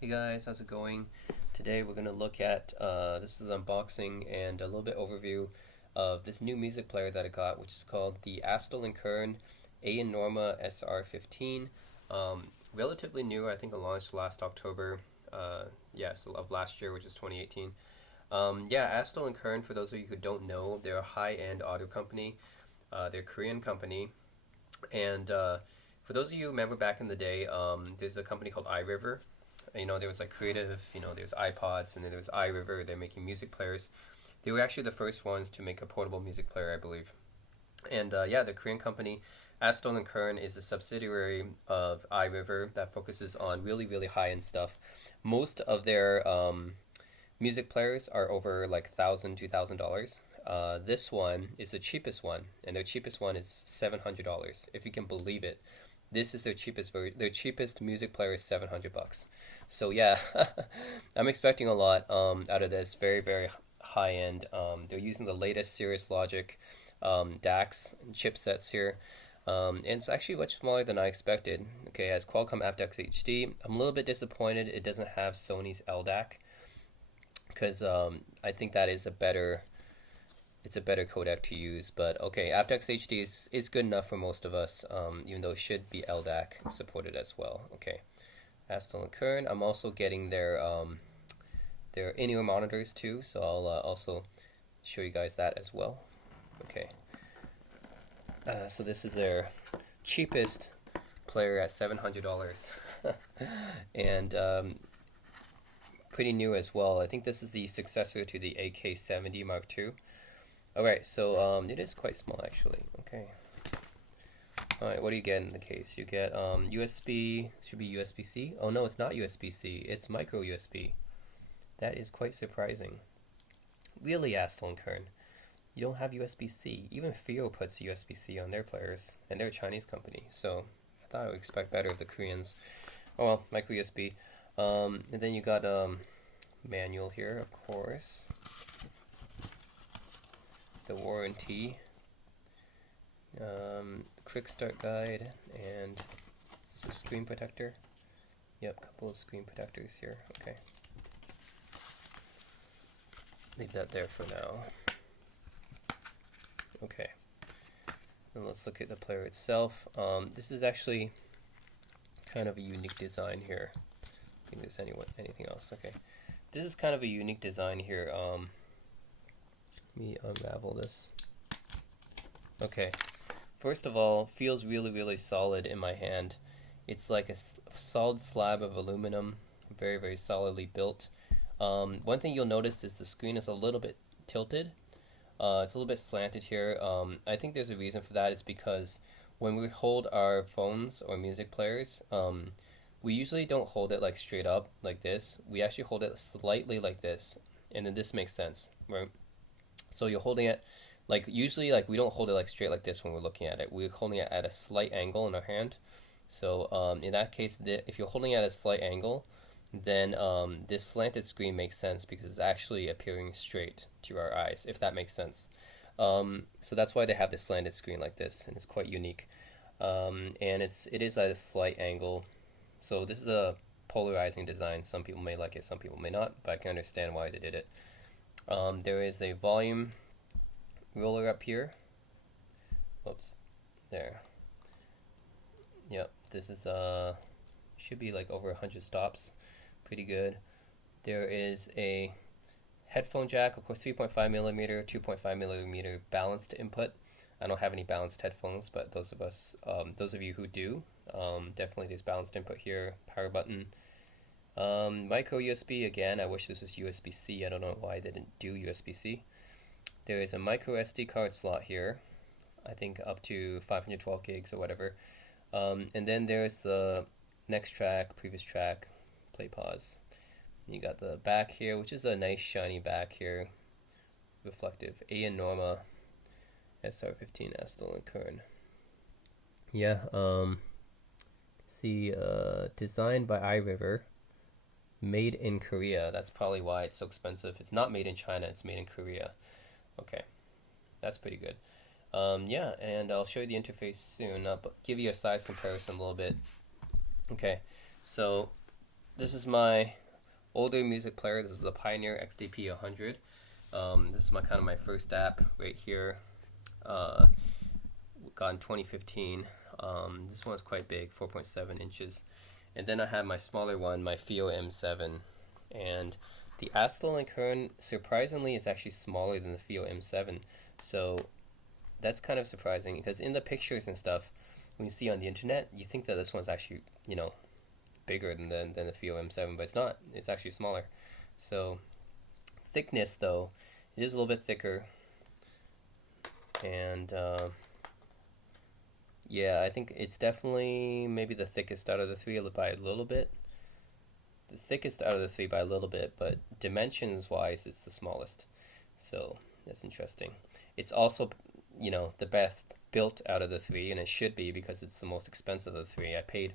Hey guys, how's it going? Today we're going to look at, this is an unboxing and a little bit overview of this new music player that I got, which is called the Astell Kern SR15. Relatively new, I think it launched last October, yes, of last year, which is 2018. Astell Kern, for those of you who don't know, they're a high-end audio company. They're a Korean company, and for those of you who remember back in the day, there's a company called iRiver. There was like Creative, there's iPods, and then there's iRiver. They're making music players. They were actually the first ones to make a portable music player, I believe. And the Korean company Astell Kern is a subsidiary of iRiver that focuses on really, really high-end stuff. Most of their music players are over like $1,000, $2,000. This one is the cheapest one, and their cheapest one is $700. If you can believe it, this is their cheapest music player is $700. So yeah, I'm expecting a lot out of this. Very, very high end. They're using the latest Cirrus Logic DACs and chipsets here. And it's actually much smaller than I expected. Okay, it has Qualcomm aptX HD. I'm a little bit disappointed it doesn't have Sony's LDAC, because I think that is it's a better codec to use. But okay, aptX HD is good enough for most of us, even though it should be LDAC supported as well. Okay, Astell Kern. I'm also getting their in-ear monitors too, so I'll also show you guys that as well. Okay, so this is their cheapest player at $700, and pretty new as well. I think this is the successor to the AK-70 Mark II. Alright, so it is quite small actually. Okay. Alright, what do you get in the case? You get USB, should be USB-C. Oh no, it's not USB-C, it's micro USB. That is quite surprising. Really, Astell Kern, you don't have USB-C. Even Fio puts USB-C on their players, and they're a Chinese company, so I thought I would expect better of the Koreans. Oh well, micro USB. And then you got manual here, of course. The warranty, quick start guide, and is this a screen protector? Yep, a couple of screen protectors here. Okay, leave that there for now. Okay, and let's look at the player itself. This is actually kind of a unique design here. I think there's anything else. Okay, this is kind of a unique design here. Let me unravel this. Okay, first of all, feels really, really solid in my hand. It's like a solid slab of aluminum, very, very solidly built. One thing you'll notice is the screen is a little bit tilted. It's a little bit slanted here. I think there's a reason for that. It's because when we hold our phones or music players, we usually don't hold it like straight up like this. We actually hold it slightly like this, and then this makes sense, right? So you're holding it like, usually like we don't hold it like straight like this when we're looking at it. We're holding it at a slight angle in our hand. So in that case, if you're holding it at a slight angle, then this slanted screen makes sense because it's actually appearing straight to our eyes, if that makes sense. So that's why they have this slanted screen like this, and it's quite unique. And it is at a slight angle. So this is a polarizing design. Some people may like it, some people may not, but I can understand why they did it. There is a volume roller up here. Oops, there. Yep, this is should be like over 100 stops. Pretty good. There is a headphone jack, of course, 3.5 millimeter, 2.5 millimeter balanced input. I don't have any balanced headphones, but those of you who do, definitely there's balanced input here. Power button. Micro USB, again, I wish this was USB-C. I don't know why they didn't do USB-C. There is a micro SD card slot here, I think up to 512 gigs or whatever. And then there's the next track, previous track, play pause. You got the back here, which is a nice shiny back here, reflective. A and Norma SR15 Astell Kern. Yeah, see, designed by iRiver. Made in Korea. That's probably why it's so expensive. It's not made in China, it's made in Korea. Okay, that's pretty good. Yeah, and I'll show you the interface soon, but give you a size comparison a little bit. Okay, so This is my older music player. This is the Pioneer XDP 100. This is my kind of my first app right here. Got in 2015. This one's quite big, 4.7 inches. And then I have my smaller one, my FIO M7. And the Astell Kern, surprisingly, is actually smaller than the FIO M7. So that's kind of surprising, because in the pictures and stuff, when you see on the internet, you think that this one's actually, bigger than the FIO M7, but it's not. It's actually smaller. So thickness, though, it is a little bit thicker. And yeah, I think it's definitely maybe the thickest out of the three by a little bit. The thickest out of the three by a little bit, but dimensions-wise, it's the smallest. So that's interesting. It's also, the best built out of the three, and it should be because it's the most expensive of the three. I paid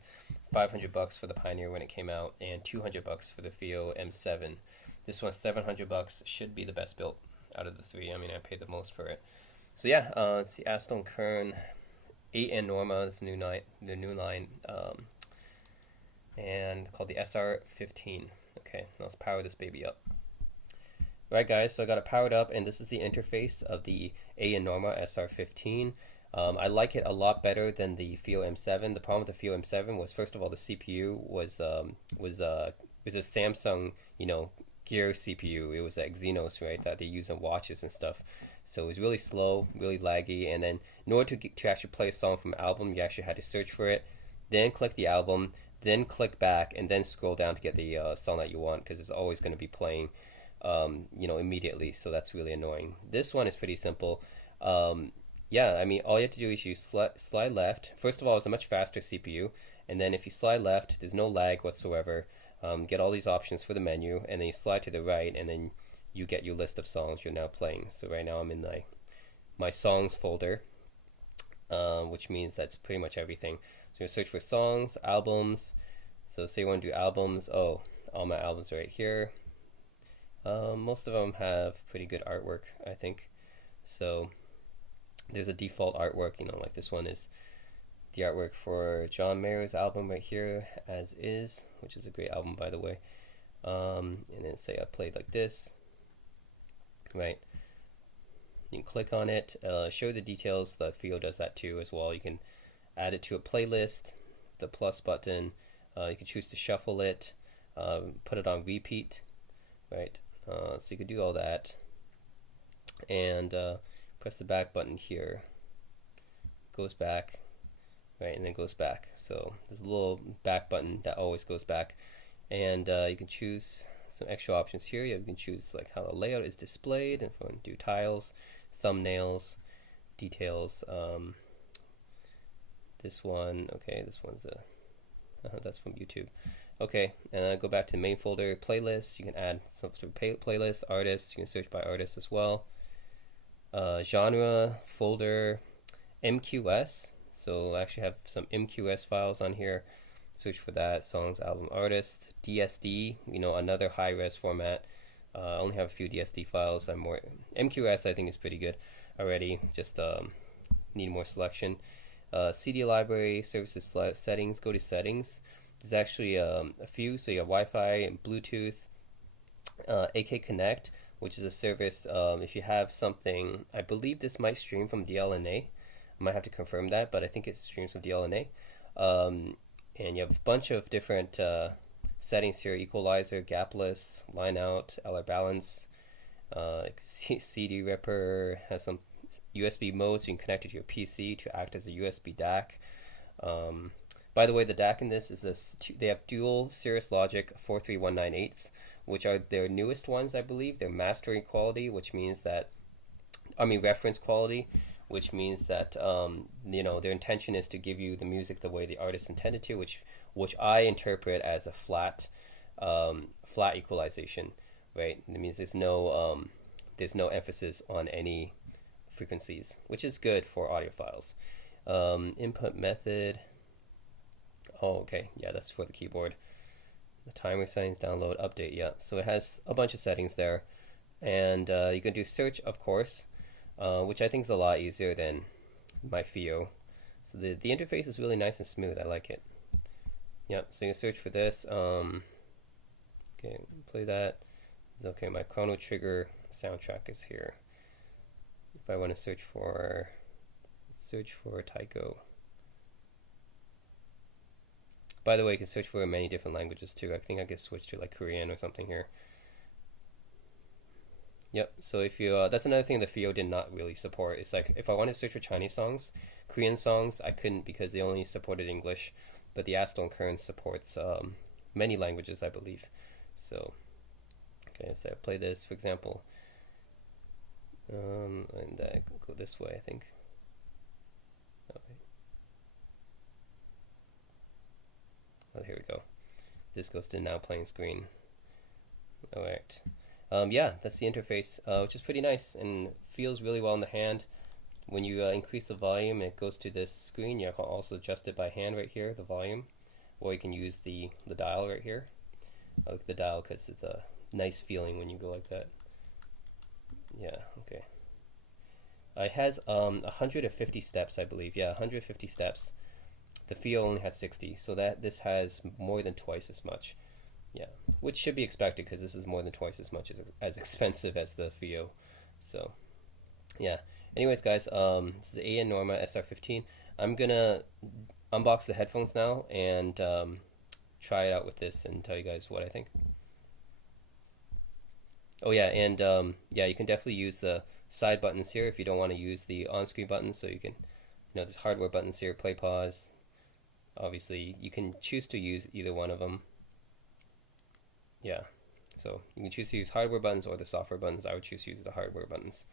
$500 for the Pioneer when it came out, and $200 for the FIO M7. This one's $700. Should be the best built out of the three. I mean, I paid the most for it. So yeah, it's the Astell Kern 8N Norma. It's the new line, and called the SR15. Okay, let's power this baby up. Right, guys, so I got it powered up, and this is the interface of the A N Norma SR15. I like it a lot better than the FIO M7. The problem with the FIO M7 was, first of all, the CPU was a Samsung, Gear CPU. It was like Exynos, right, that they use in watches and stuff. So it was really slow, really laggy, and then in order to actually play a song from an album, you actually had to search for it, then click the album, then click back, and then scroll down to get the song that you want, because it's always going to be playing immediately. So that's really annoying. This one is pretty simple. Yeah, I mean, all you have to do is you slide left. First of all, it's a much faster CPU, and then if you slide left, there's no lag whatsoever. Get all these options for the menu, and then you slide to the right, and then you get your list of songs you're now playing. So right now I'm in my songs folder, which means that's pretty much everything. So you search for songs, albums. So say you want to do albums. Oh, all my albums are right here. Most of them have pretty good artwork, I think. So there's a default artwork, like this one is the artwork for John Mayer's album right here, As Is, which is a great album, by the way. And then say I played like this, right? You can click on it, show the details. The FIO does that too as well. You can add it to a playlist, the plus button. You can choose to shuffle it, put it on repeat, right? So you could do all that, and press the back button here. Goes back, right, and then goes back. So there's a little back button that always goes back, and you can choose some extra options here. You can choose like how the layout is displayed, and if you want to do tiles, thumbnails, details. This one, okay, this one's that's from YouTube. Okay, and I go back to the main folder, playlists. You can add some sort of playlist, artists. You can search by artists as well. Genre, folder, MQS. So I actually have some MQS files on here. Search for that, songs, album, artist. DSD, another high-res format. I only have a few DSD files. MQS I think is pretty good already. Just need more selection. CD library, services settings. Go to settings. There's actually a few. So you have Wi-Fi and Bluetooth, AK Connect, which is a service. If you have something, I believe this might stream from DLNA. I might have to confirm that, but I think it streams from DLNA. And you have a bunch of different settings here: equalizer, gapless, line out, LR balance, CD ripper, has some USB modes. You can connect it to your PC to act as a USB DAC. By the way, the DAC in this is they have dual Cirrus Logic 43198s, which are their newest ones, I believe. They're mastering quality, which means that, reference quality, which means that their intention is to give you the music the way the artist intended to, which I interpret as a flat equalization, right? It means there's no emphasis on any frequencies, which is good for audiophiles. Input method. Oh, okay, yeah, that's for the keyboard. The timer settings, download, update, yeah. So it has a bunch of settings there, and you can do search, of course, which I think is a lot easier than my FIO. So the interface is really nice and smooth. I like it. Yep. So you can search for this. Okay, play that. Okay, my Chrono Trigger soundtrack is here. If I want to search for Taiko. By the way, you can search for many different languages too. I think I could switch to like Korean or something here. Yep. So if you, that's another thing the FIO did not really support. It's like if I wanted to search for Chinese songs, Korean songs, I couldn't because they only supported English. But the Astell Kern supports many languages, I believe. So, okay, so I play this, for example, and I go this way, I think. Okay. Oh, here we go. This goes to now playing screen. All right. Yeah, that's the interface, which is pretty nice and feels really well in the hand. When you increase the volume, it goes to this screen. You can also adjust it by hand right here, the volume, or you can use the dial right here. I like the dial because it's a nice feeling when you go like that. Yeah, okay. It has 150 steps, I believe. Yeah, 150 steps. The FIO only has 60, so that this has more than twice as much. Yeah, which should be expected because this is more than twice as much as expensive as the FIO. So, yeah. Anyways, guys, this is the AN Norma SR15. I'm gonna unbox the headphones now and try it out with this and tell you guys what I think. Oh yeah, and yeah, you can definitely use the side buttons here if you don't want to use the on-screen buttons. So you can, there's hardware buttons here, play, pause. Obviously, you can choose to use either one of them. Yeah, so you can choose to use hardware buttons or the software buttons. I would choose to use the hardware buttons.